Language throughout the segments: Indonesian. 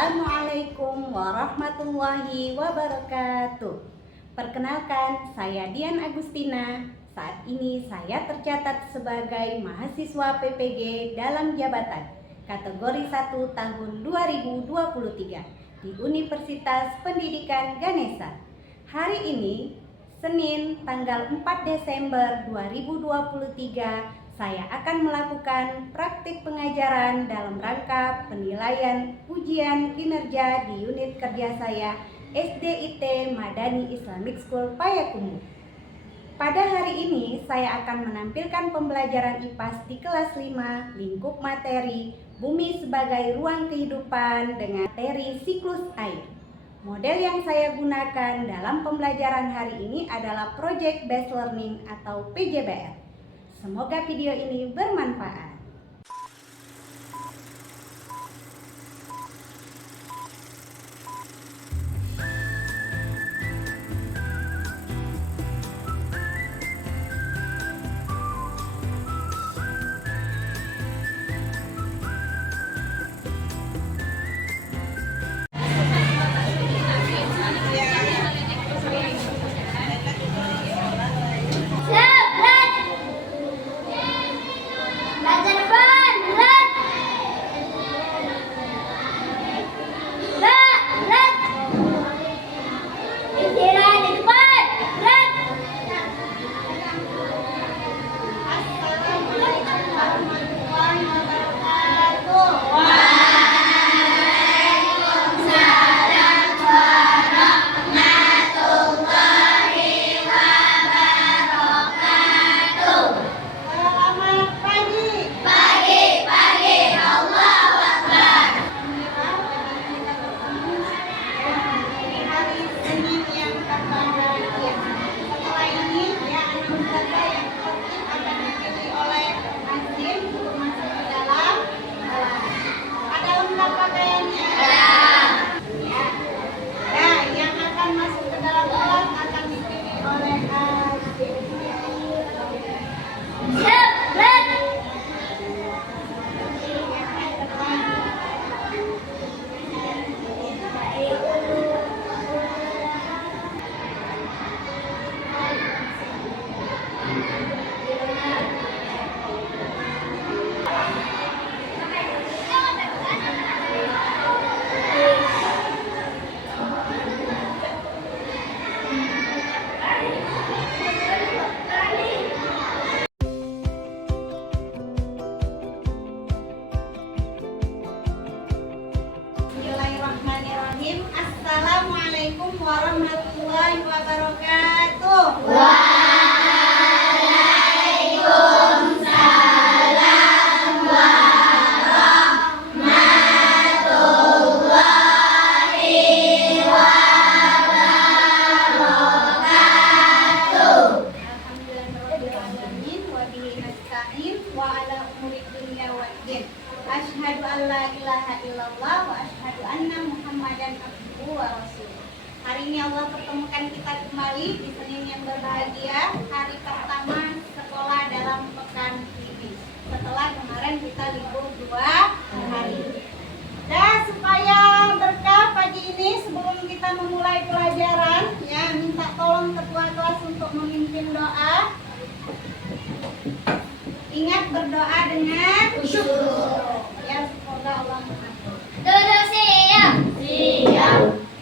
Assalamualaikum warahmatullahi wabarakatuh. Perkenalkan, saya Dian Agustina. Saat ini saya tercatat sebagai mahasiswa PPG dalam jabatan kategori 1 tahun 2023 di Universitas Pendidikan Ganesha. Hari ini, Senin tanggal 4 Desember 2023, saya akan melakukan praktik pengajaran dalam rangka penilaian ujian kinerja di unit kerja saya SDIT Madani Islamic School Payakumbuh. Pada hari ini saya akan menampilkan pembelajaran IPAS di kelas 5 lingkup materi Bumi sebagai Ruang Kehidupan dengan materi siklus air. Model yang saya gunakan dalam pembelajaran hari ini adalah Project Based Learning atau PJBL. Semoga video ini bermanfaat. Assalamualaikum warahmatullahi wabarakatuh. Waalaikumsalam warahmatullahi wabarakatuh. Alhamdulillahirabbil wa bihi nasta'in wa ala umuri dunya waddin. Asyhadu an la ilaha illallah wa asyhadu anna Muhammadan abduhu wa rasuluh. Hari ini Allah pertemukan kita kembali di Senin yang berbahagia, hari pertama sekolah dalam pekan ini. Setelah kemarin kita libur 2 hari. Dan supaya berkah pagi ini, sebelum kita memulai pelajaran, ya minta tolong ketua kelas untuk memimpin doa. Ingat berdoa dengan khusyuk. Ya, semoga Allah mengatur. Duduk siap. Siap.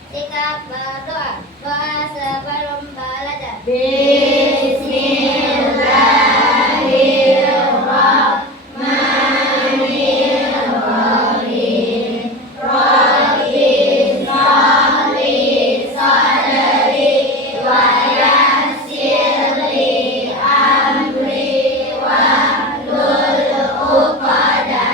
Sikap berdoa. Doa sebelum belajar. Bismillahirrahmanirrahim. Rabbi shrah li sadri wa yassir li amri wahlul 'uqdatam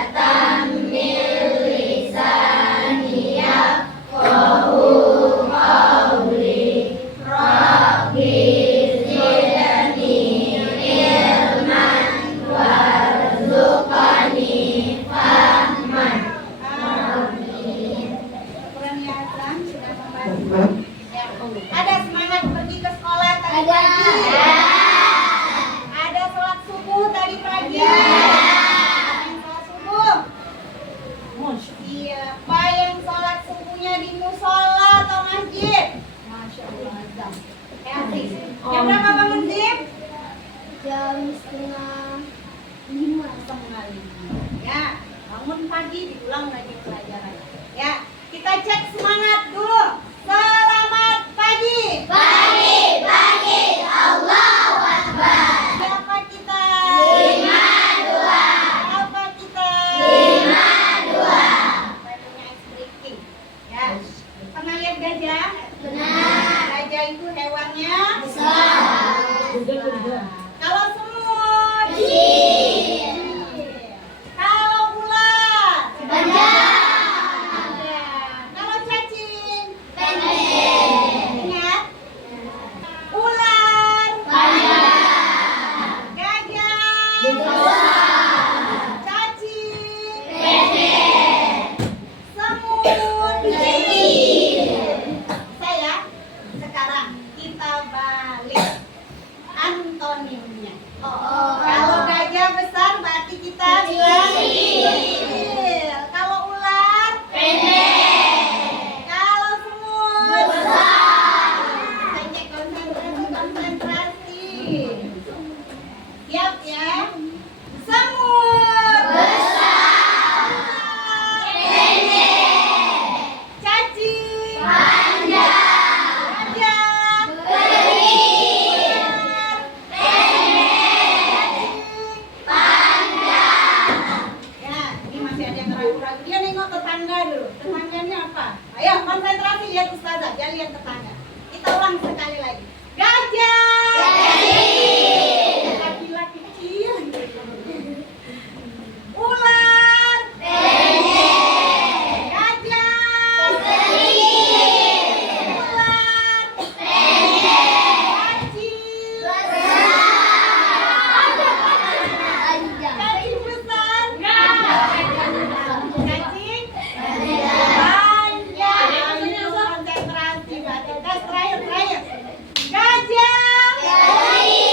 Jam berapa bangun Zip? Jam setengah 5. Setengah 5. Ya, bangun pagi diulang lagi pelajaran. Ya, kita cek semangat dulu. Selamat pagi. Pagi, pagi, Allahu Akbar. Siapa kita? 52. Siapa kita? 52. Saya punya ice breaking. Ya, pernah lihat gajah? Benar. Gajah itu hewannya Besar. Kalau semut? Kecil. Kalau ular? Panjang. Ya. Kalau cacing? Pendek. Ingat? Ular? Panjang. Gajah? Besar. Cacing? Pendek. Semut? Kecil. Saya sekarang kita balik antonimnya. Kalau gajah besar berarti kita bilang kecil. Kalau ular? Pendek. Kalau semut? Besar. Kita cek konsentrasi. Siap ya? Semut. Besar. Pendek. Cacing. Panjang. Gajah. Kecil. Ular. Pendek. Panjang. Ya, ini masih ada yang ragu-ragu. Dia nengok tetangga dulu. Tetangganya apa? Ayo konsentrasi, lihat ustazah, jangan lihat tetangga. Kita ulang sekali lagi. Gajah. Kecil. Laki-laki kecil. Ular. Pendek. Gajah. Kecil. Ular. Pendek. Kecil. Besar. Cacing besar. Cacing Panjang. panjang. Ayo konsentrasi. Berarti tes terakhir. Gajah. Kecil.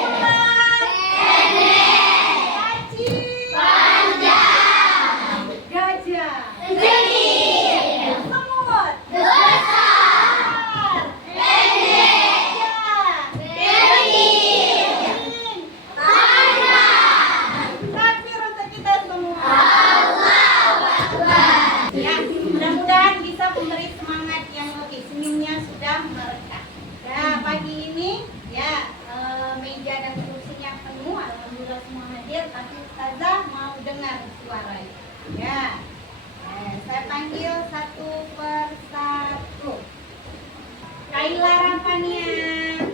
Ular. Pendek. Cacing. Panjang. Gajah. Kecil. Semut. Besar. Pendek. Kecil. Panjang. Takbir untuk kita semua. Allahu Akbar. Ya, mudah-mudahan bisa memberi semangat yang lebih. Senyumnya sudah merekat. Ya, pagi ini ya meja dan kursinya penuh. Alhamdulillah semua hadir. Tapi ustazah mau dengar suaranya. Ya, saya panggil satu persatu. Kaila Rafania,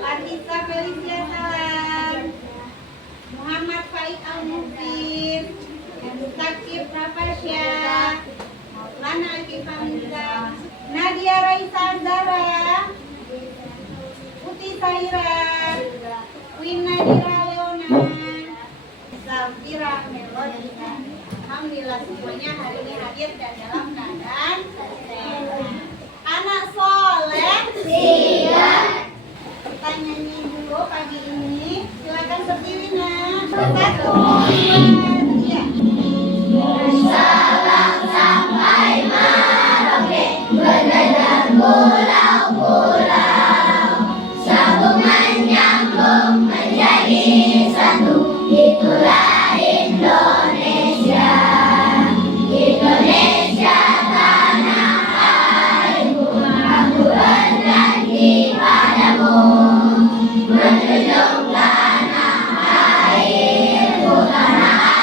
Latisa Felicia Salam, Muhammad Faik Al-Mufid, Mustakif Rafasya, Maulana Akif Hamzah, Nadia Raisa Zara, Putih Saira, Wina Dira Leona, Zafira Melodika. Alhamdulillah semuanya hari ini hadir dan dalam keadaan sehat. Anak soleh Siap. kita nyanyi dulu pagi ini. Silakan berdiri nak. 1, 2, 3. Sabang sampai Merauke, berjalan pulau-pulau, sambungan nyambung menjadi satu. Itulah Indonesia. Indonesia tanah airku, aku berjanji padamu, menjunjung tanah airku, tanah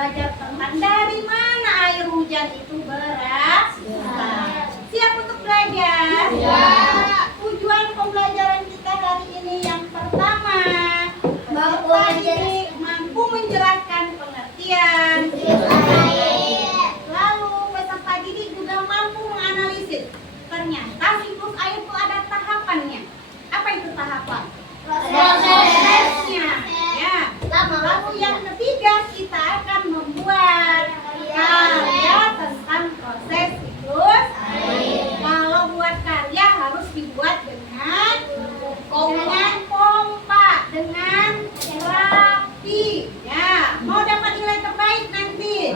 belajar tentang dari mana air hujan itu berasal. Siap untuk belajar? Tujuan pembelajaran kita hari ini yang pertama, peserta didik mampu menjelaskan pengertian. Lalu peserta didik juga mampu menganalisis. Ternyata siklus air itu ada tahapannya. Apa itu tahapan? Prosesnya. Ya. Lalu yang ketiga kita akan membuat karya tentang proses siklus air. Kalau buat karya harus dibuat dengan pompa, dengan rapi. Ya, mau dapat nilai terbaik nanti.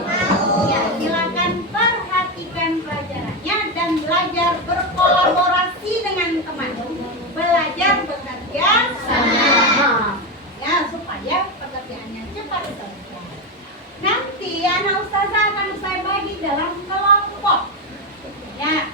Ya, silakan perhatikan pelajarannya dan belajar berkolaborasi dengan teman. Belajar bekerja sama. Ya, supaya pekerjaannya cepat selesai. Nanti anak ustazah akan saya bagi dalam kelompok. Ya,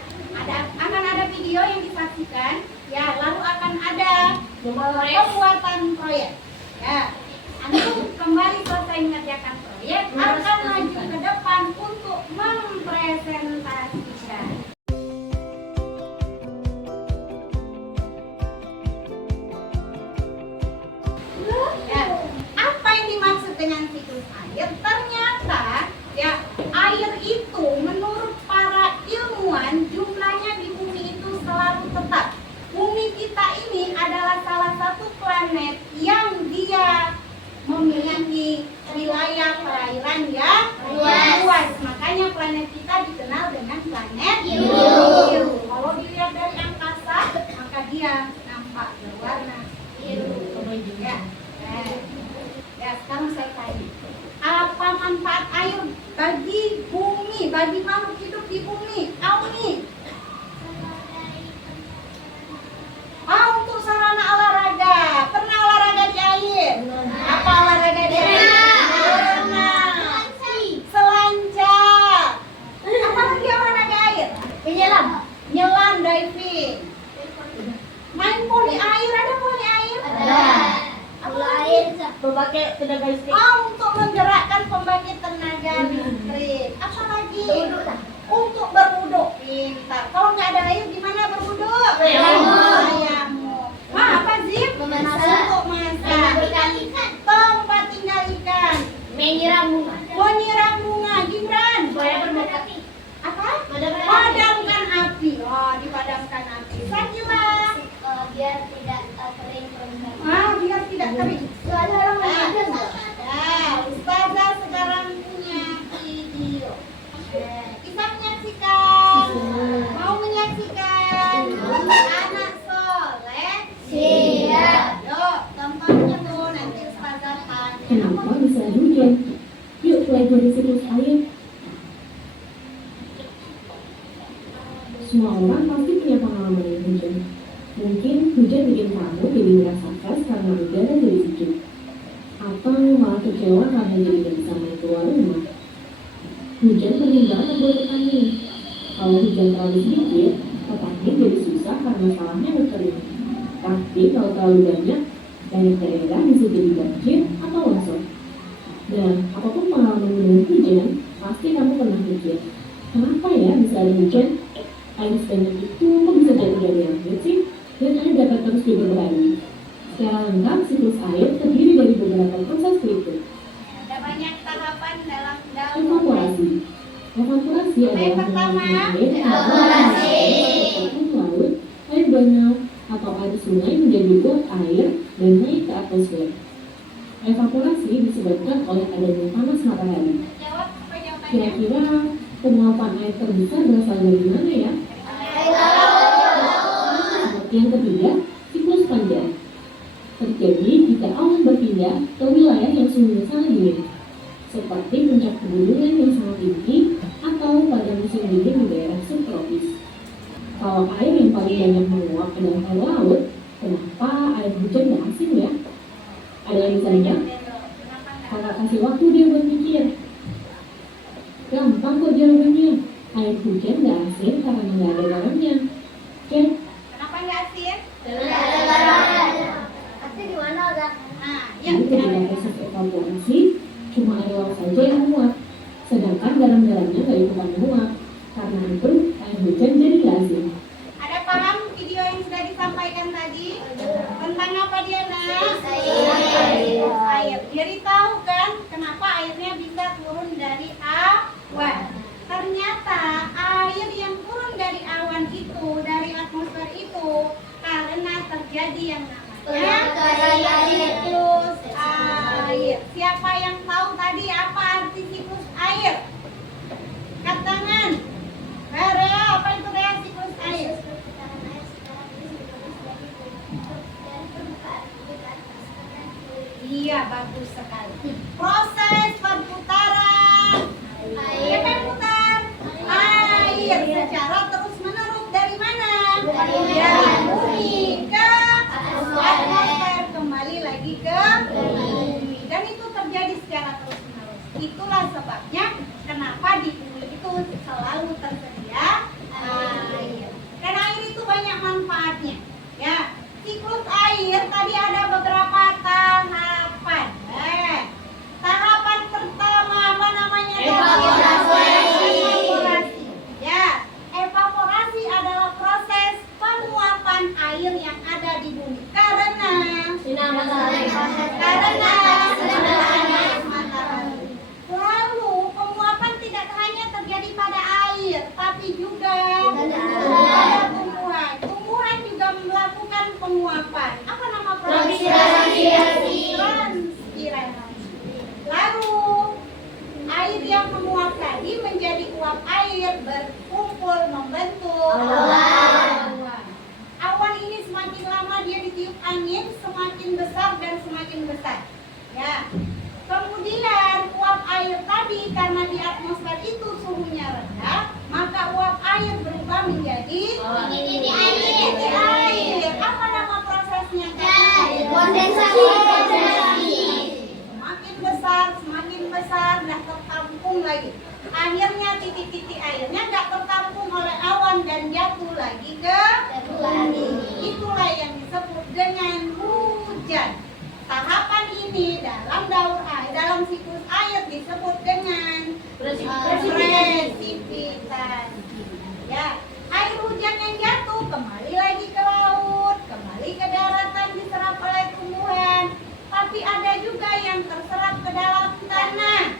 akan ada video yang disaksikan. Ya, lalu akan ada pembuatan proyek. Ya, antum kembali selesai mengerjakan proyek akan maju ke depan untuk mempresentasikan. Ya, apa yang dimaksud dengan siklus air? Ternyata ya, air itu menurut para ilmuwan jumlahnya di bumi itu selalu tetap. Bumi kita ini adalah salah satu planet yang dia memiliki wilayah perairan yang luas. Makanya planet kita dikenal dengan planet biru. Kalau dilihat dari angkasa, maka dia nampak berwarna biru. Ya. Ya, sekarang saya tanya, apa manfaat air bagi bumi, bagi makhluk hidup di bumi? Auni. Untuk sarana olahraga. Pernah olahraga di air? Apa olahraga di air? Berenang, selancar. Apa lagi olahraga air? Menyelam, diving. Main voli air, ada voli air? Ada. Apa lagi? Memakai tenaga listrik. Untuk menggerakkan pembangkit tenaga listrik. Apa lagi? Untuk berwuduk. Pintar. Kalau nggak ada air gimana berwuduk? Tayammum. Apa sih? Memasak. Untuk masak. Tempat tinggal ikan. Menyiram bunga. Menyiram bunga. Gibran. Supaya berdekat. Apa? Padamkan Padamkan api. Oh, dipadamkan api. Sakila. Biar tidak kering permukaan. Biar tidak kering. Ada orang mengajar nggak? Nah, ustazah sekarang punya video. Kita menyaksikan. Mau menyaksikan? Anak soleh. Siap. Yuk, tempatnya tuh nanti ustazah tanya. Kenapa bisa ada hujan? Yuk pelajari siklus air. Semua orang pasti punya pengalaman dengan hujan. Mungkin hujan bikin kamu jadi merasa stres karena udara jadi sejuk. Atau malah kecewa karena jadi gak bisa main keluar rumah. Hujan penting banget buat petani. Kalau hujan terlalu sedikit, petani jadi susah karena salahnya berkering. Tapi kalau terlalu banyak daerah bisa jadi banjir atau longsor. Dan apapun pengalaman dengan hujan, pasti kamu pernah mikir, kenapa ya bisa ada hujan? Air sebanyak itu kok bisa jatuh dari langit sih? Dan air dapat terus diperbarui. Secara lengkap, siklus air terdiri dari beberapa proses berikut. Ada banyak tahapan dalam Evaporasi. Evaporasi Yang adalah pertama, air laut, air danau, atau air sungai menjadi uap air dan naik ke atmosfer. Evaporasi disebabkan oleh adanya panas matahari. Jawab apa jawabannya? Kira-kira penguapan air terbesar berasal dari mana ya? Yang ketiga, siklus panjang. Terjadi jika awan berpindah ke wilayah yang suhunya sangat dingin, seperti puncak pegunungan yang sangat tinggi atau pada musim dingin di daerah subtropis. Kalau air yang paling banyak menguap adalah air laut, kenapa air hujan gak asin ya? Ada yang bisa jawab? Kakak kasih waktu dia buat mikir. Gampang kok jawabannya. Air hujan gak asin karena nggak ada garamnya. Cek. Kenapa nggak asin? Pasti di mana udah? Nah, Jadi ketika proses evaporasi, cuma air laut saja yang menguap. Wah, ternyata air yang turun dari awan itu, dari atmosfer itu, karena terjadi yang namanya siklus air. Siapa yang tahu tadi apa arti siklus air? Angkat tangan. Rea, apa itu Rea siklus air? Iya, bagus sekali. Proses perputaran air berputar air secara terus menerus dari mana? Dari bumi ke atmosfer, kembali lagi ke bumi, dan itu terjadi secara terus menerus. Itulah sebabnya kenapa di bumi itu selalu tersedia air. Dan air itu banyak manfaatnya. Ya, siklus air tadi ada beberapa tahapan. Tahapan pertama apa namanya? Evaporasi. Ya, evaporasi adalah proses penguapan air yang ada di bumi karena sinar matahari. Lalu penguapan tidak hanya terjadi pada air, tapi juga pada tumbuhan. Tumbuhan juga melakukan penguapan. Apa nama prosesnya? Lalu air yang menguap tadi menjadi uap air berkumpul membentuk awan. Awan ini semakin lama dia ditiup angin, semakin besar dan semakin besar. Ya. Kemudian uap air tadi karena di atmosfer itu suhunya rendah, maka uap air berubah menjadi air. Apa nama prosesnya? Kondensasi. Semakin besar, dan tertampung lagi. Akhirnya titik-titik airnya nggak tertampung oleh awan dan jatuh lagi ke bumi. Itulah yang disebut dengan hujan. Tahapan ini dalam siklus air disebut dengan presipitasi. Ya, air hujan yang jatuh kembali lagi ke laut, kembali ke daratan diserap oleh tumbuhan. Tapi ada juga yang terserap ke dalam tanah.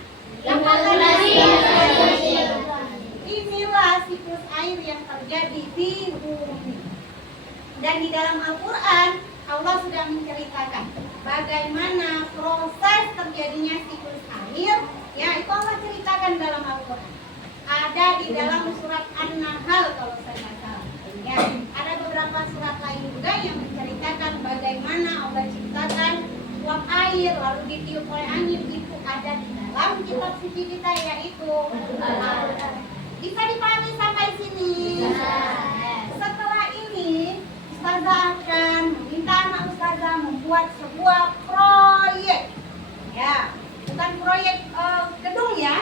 Inilah siklus air yang terjadi di bumi. Dan di dalam Al-Quran, Allah sudah menceritakan bagaimana proses terjadinya siklus air. Ya, itu Allah ceritakan dalam Al-Quran. Ada di dalam surat An-Nahl kalau saya nggak salah. Ya, ada beberapa surat lain juga yang menceritakan bagaimana Allah ciptakan uap air lalu ditiup oleh angin. Itu ada di dalam kitab suci kita, yaitu Al-Quran. Bisa dipahami sampai sini? Setelah ini Ustazah akan meminta anak Ustazah membuat sebuah proyek. Ya, bukan proyek gedung ya.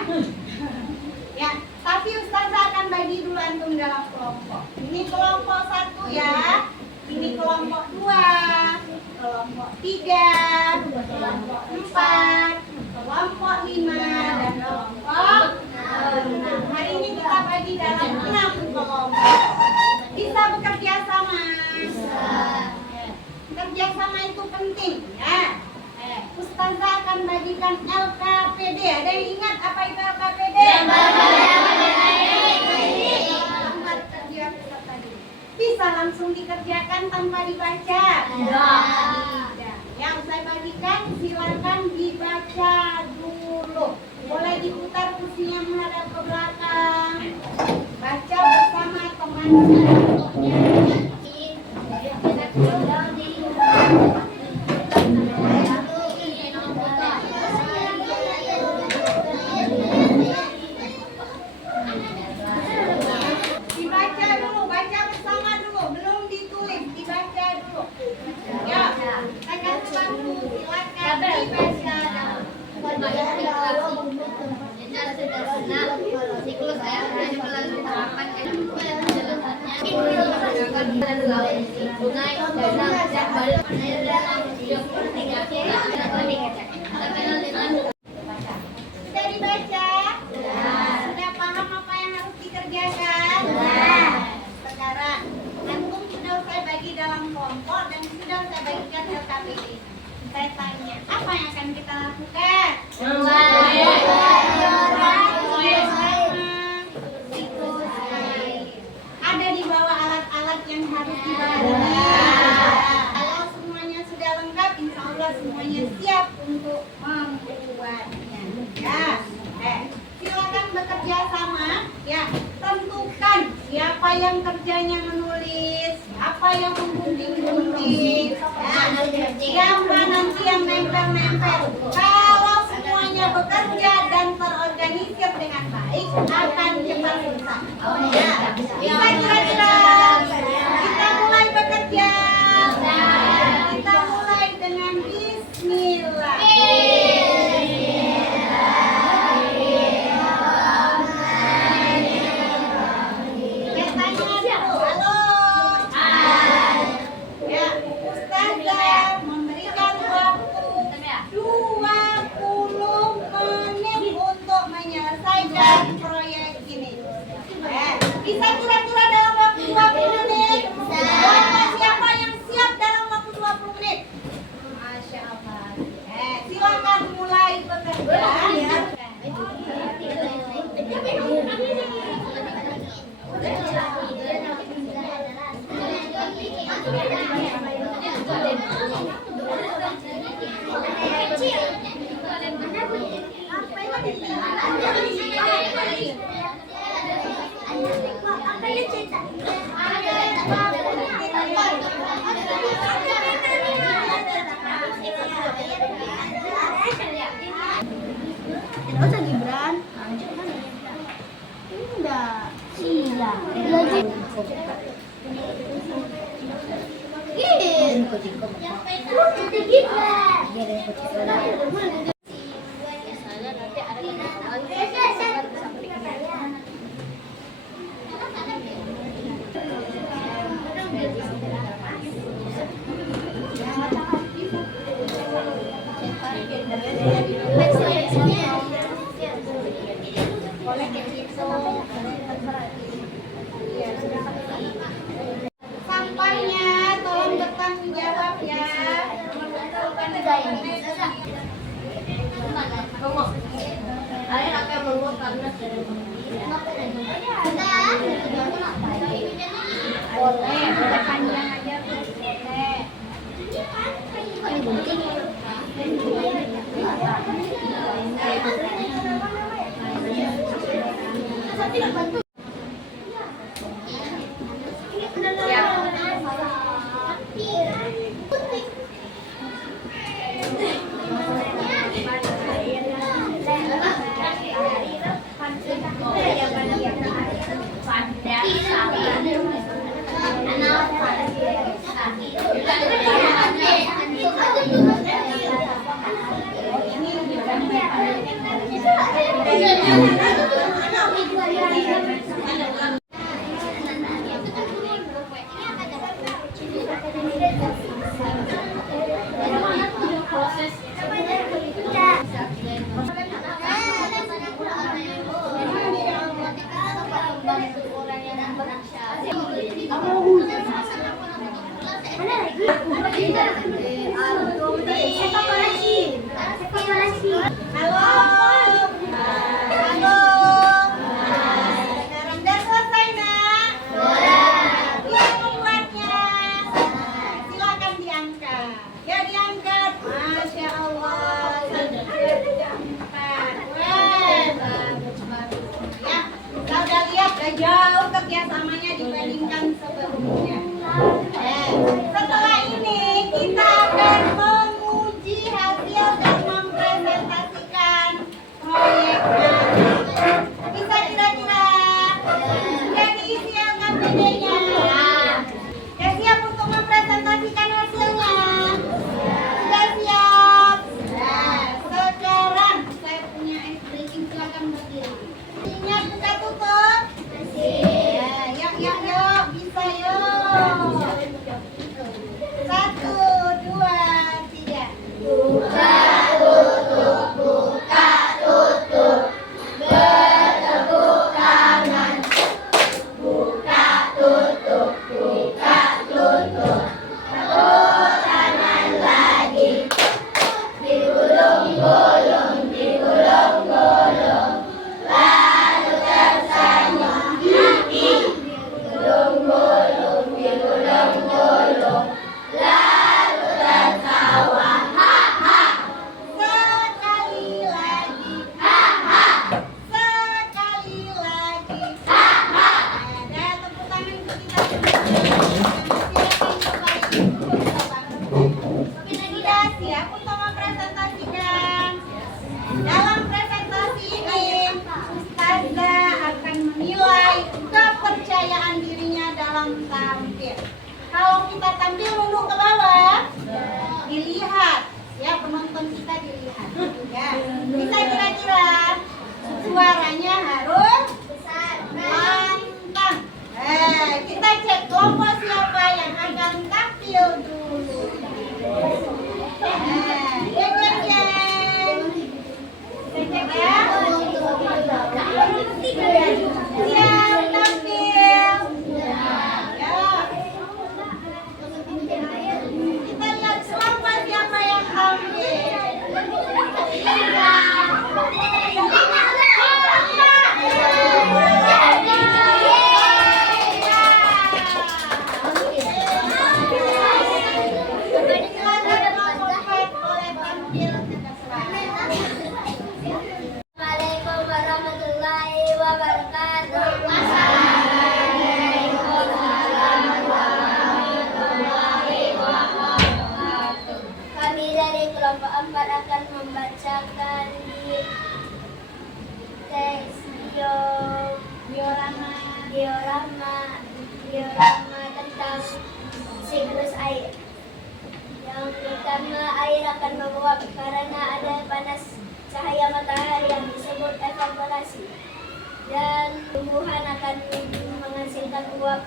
Ya, tapi Ustazah akan bagi dulu antum dalam kelompok. Ini kelompok 1 ya. Ini kelompok 2, kelompok 3, kelompok 4, kelompok 5, dan kelompok 6. Hari ini kita bagi dalam 6 kelompok. Bisa bekerja sama. Bekerja sama itu penting ya. Ustazah akan bagikan LKPD. Ada yang ingat apa itu LKPD? Lembar kerja peserta didik. Bisa langsung dikerjakan tanpa dibaca? Tidak. Yang saya bagikan silakan dibaca dulu. Boleh diputar kursinya menghadap ke belakang. Baca bersama teman-teman. Dibaca dulu, baca bersama dulu, belum ditulis, dibaca dulu. Ya, saya kasih waktu, silakan dibaca. Siklus air dari bulan 8 ke 9 siapa yang kerjanya menulis, siapa yang menggunting-gunting, siapa nanti yang nempel-nempel. Kalau semuanya bekerja dan terorganisir dengan baik, akan cepat selesai. Ya, bisa kira-kira kita mulai bekerja. Kita mulai dengan Bismillah. Ustazah memberikan waktu 20 menit untuk menyelesaikan proyek ini. Bisa kira-kira dalam waktu 20 menit? Siapa yang siap dalam waktu 20 menit? Masya Allah. Silakan mulai bekerja. Masa Gibran? Ini udah siang. Sampahnya tolong bertanggung jawab ya. Boleh, boleh panjang aja boleh. Jauh kerjasamanya dibandingkan sebelumnya. Setelah ini kita akan menguji hasil dan mempresentasikan proyeknya. Bisa kira-kira sudah diisi LKPD-nya? Sudah siap untuk mempresentasikan hasilnya? Sudah siap? Nah, sekarang saya punya ice breaking, silakan berdiri. Ini buka tutup. Yuk, bisa yuk. tampil. Kalau kita tampil nunduk ke bawah, dilihat. Ya, penonton kita dilihat. Ya, bisa kira-kira suaranya harus lantang. Kita cek kelompok siapa yang akan tampil dulu. Geng. Kita cek ya. Siap tampil. Ya. Kita lihat kelompok siapa yang tampil. Assalamualaikum warahmatullahi wabarakatuh. Kami dari kelompok 4 akan membacakan teks diorama tentang siklus air. Yang pertama, air akan menguap karena ada panas cahaya matahari yang disebut evaporasi, dan tumbuhan akan menghasilkan uap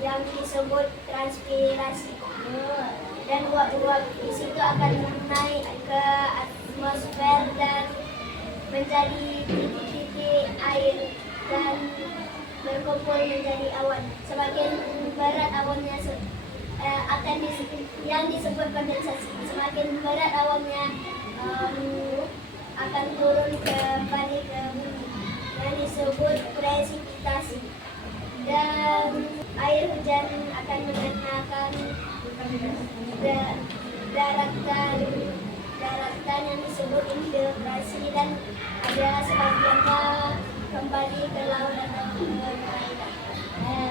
yang disebut transpirasi, dan uap-uap di situ akan naik ke atmosfer dan menjadi titik-titik air dan berkumpul menjadi awan. Semakin berat awannya yang disebut kondensasi. Semakin berat awannya akan turun kembali ke bumi yang disebut presipitasi, dan air hujan akan mengenakan daratan yang disebut infiltrasi, dan ada sebagiannya kembali ke laut atau ke perairan.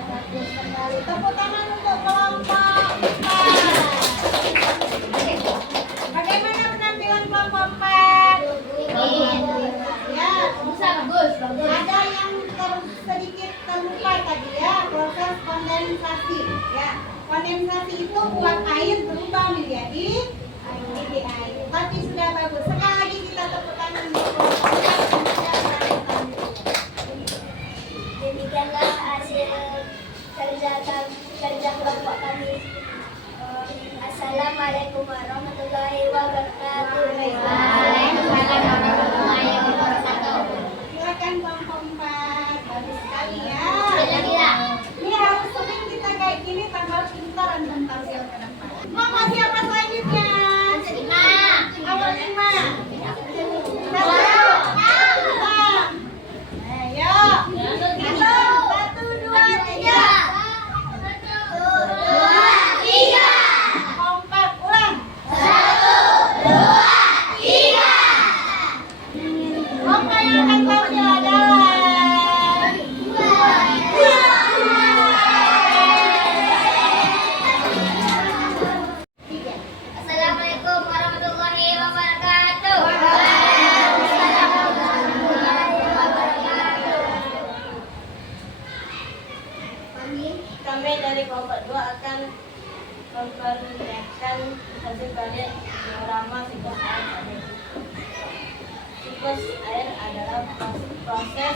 Bagus sekali. Tepuk tangan untuk kelompok 4. Bagaimana penampilan kelompok 4? Ya, bagus. Ada yang sedikit terlupa tadi ya, proses kondensasi. Ya, kondensasi itu buat air berubah menjadi titik air. Tapi sudah bagus. Sekali lagi kita tepuk tangan untuk kelompok 4. Demikianlah hasil kerja kelompok kami. Assalamualaikum warahmatullahi wabarakatuh. Silakan kelompok 4. Bagus sekali ya. Gila. Ini harus sering kita kayak gini tanggal pintar dan tampil ke depan. Kelompok siapa selanjutnya? Awal 5. Ayo. 1, 2, 3. Kompak ulang. 3. Kompak yang akan tampil adalah Assalamualaikum warahmatullahi wabarakatuh. Kami dari kelompok 2 akan memperlihatkan hasil karya diorama siklus air. Siklus air adalah proses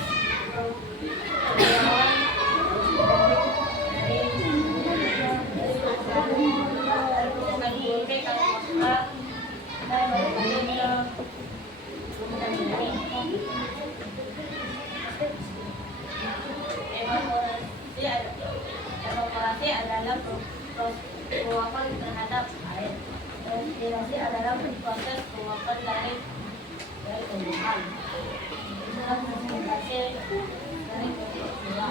perkembangan evaporasi adalah penguapan terhadap air. Transpirasi adalah proses penguapan dari tumbuhan. Itulah hasil dari kelompok 2.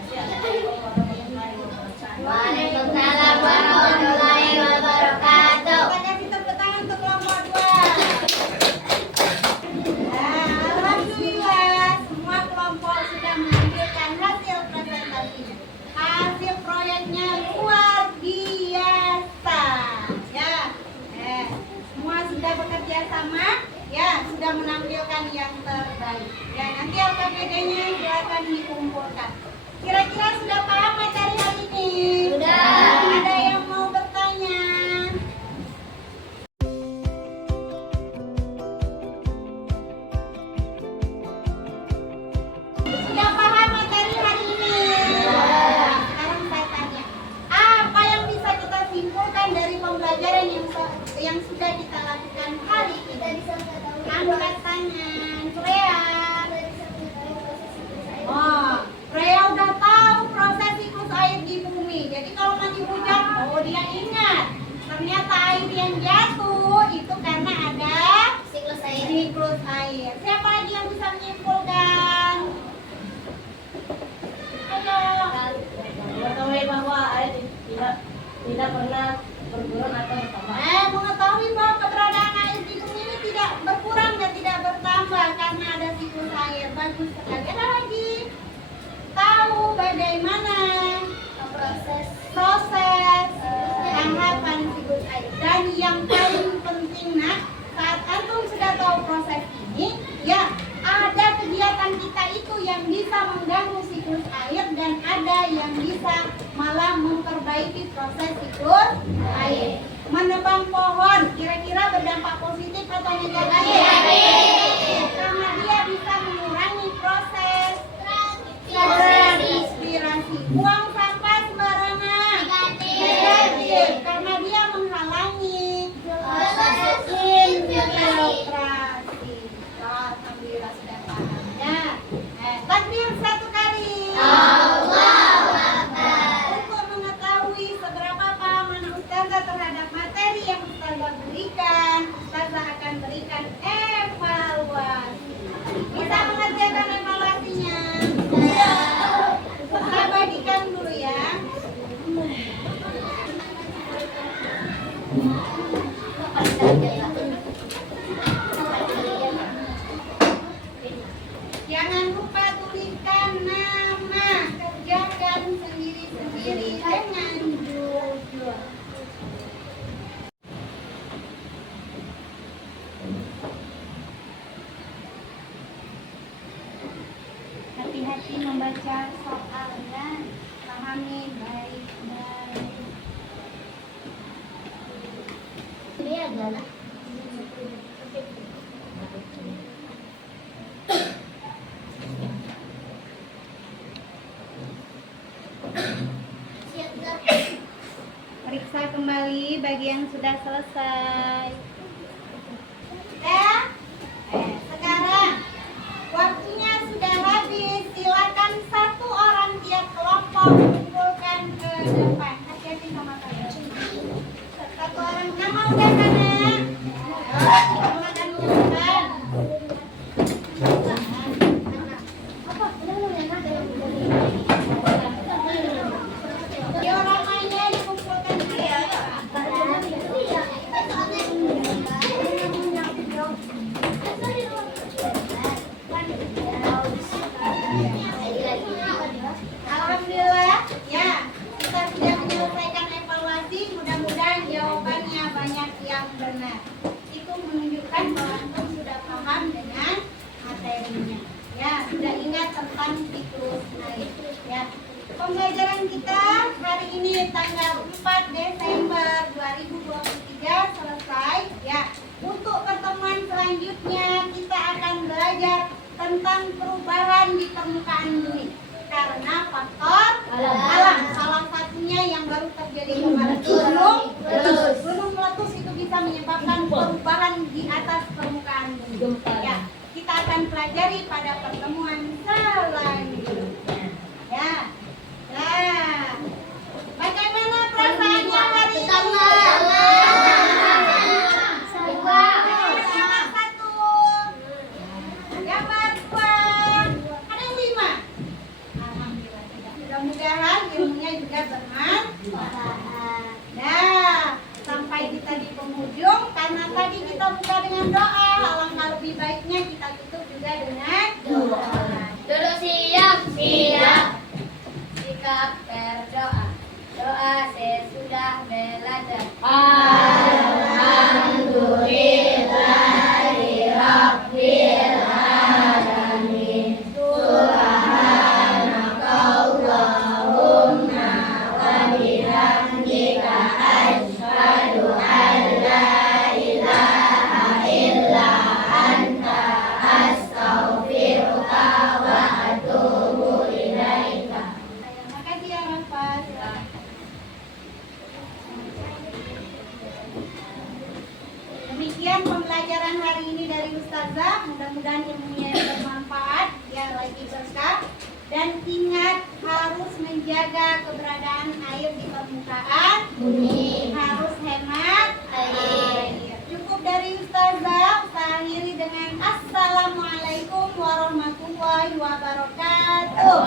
Assalamualaikum warahmatullahi wabarakatuh. Waalaikumsalam warahmatullahi wabarakatuh. kita kasih tepuk tangan untuk kelompok 2. Alhamdulillah semua kelompok sudah menampilkan hasil presentasinya. Hasil proyeknya luar biasa. Ya, semua sudah bekerja sama. Ya, sudah menampilkan yang terbaik. Ya, nanti LKPD-nya silakan dikumpulkan. Kira-kira sudah paham materi bagus sekali. Ada lagi. Tahu bagaimana proses tahapan siklus air. Dan yang paling penting saat antum sudah tahu proses ini, ya ada kegiatan kita itu yang bisa mengganggu siklus air dan ada yang bisa malah memperbaiki proses siklus air. Menebang pohon kira-kira berdampak positif atau negatif? Karena dia bisa mengurangi proses transpirasi. Buang sampah sembarangan negatif karena dia menghalangi proses infiltrasi. Alhamdulillah sudah paham ya. Takbir satu kali. Untuk mengetahui seberapa paham anak ustazah terhadap materi yang ustazah berikan, ustazah akan berikan evaluasi. Bisa mengerjakan evaluasinya? Saya bagikan dulu ya. Jangan lupa tuliskan nama, kerjakan sendiri-sendiri dengan jujur. Hati-hati membaca soalnya, pahami baik-baik. ini adalah Periksa kembali bagi yang sudah selesai. Ya. Sekarang waktunya sudah habis. Silakan satu orang tiap kelompok kumpulkan ke depan. Hati-hati sama saya. Satu orang nama udah sana. Nama akan kumpulkan. Dioramanya dikumpulkan ya. Alhamdulillah ya, kita sudah menyelesaikan evaluasi. Mudah-mudahan jawabannya banyak yang benar. Itu menunjukkan bahwa antum sudah paham dengan materinya. Ya, sudah ingat tentang siklus air. Ya. Pembelajaran kita hari ini tanggal 4 Desember 2023 selesai. Ya. Untuk pertemuan selanjutnya kita akan belajar tentang perubahan di permukaan bumi karena faktor alam. Salah satunya yang baru terjadi kemarin gunung meletus itu bisa menyebabkan perubahan di atas permukaan bumi. Ya, kita akan pelajari pada pertemuan selanjutnya. Ya. Nah, bagaimana perasaannya hari ini? Gambar satu, gambar dua, ada yang 5. Alhamdulillah. Mudah-mudahan ilmunya juga bermanfaat. Nah, sampai kita di penghujung karena tadi kita buka dengan doa. Alangkah lebih baiknya kita tutup juga dengan doa. duduk siap sikap berdoa, doa sesudah belajar. Alhamdulillahirabbil alamin. Subhanakallahumma wa bihamdika asyhadu an la ilaha illa anta astaghfiruka wa atubu ilaika. Makasih ya Rafa. Demikian pembelajaran hari ini dari Ustazah. Mudah-mudahan ilmunya bermanfaat, ya lagi berkah. Dan ingat harus menjaga keberadaan air di permukaan bumi. Harus hemat air. Cukup dari Ustazah. Saya akhiri dengan Assalamualaikum warahmatullahi wabarakatuh.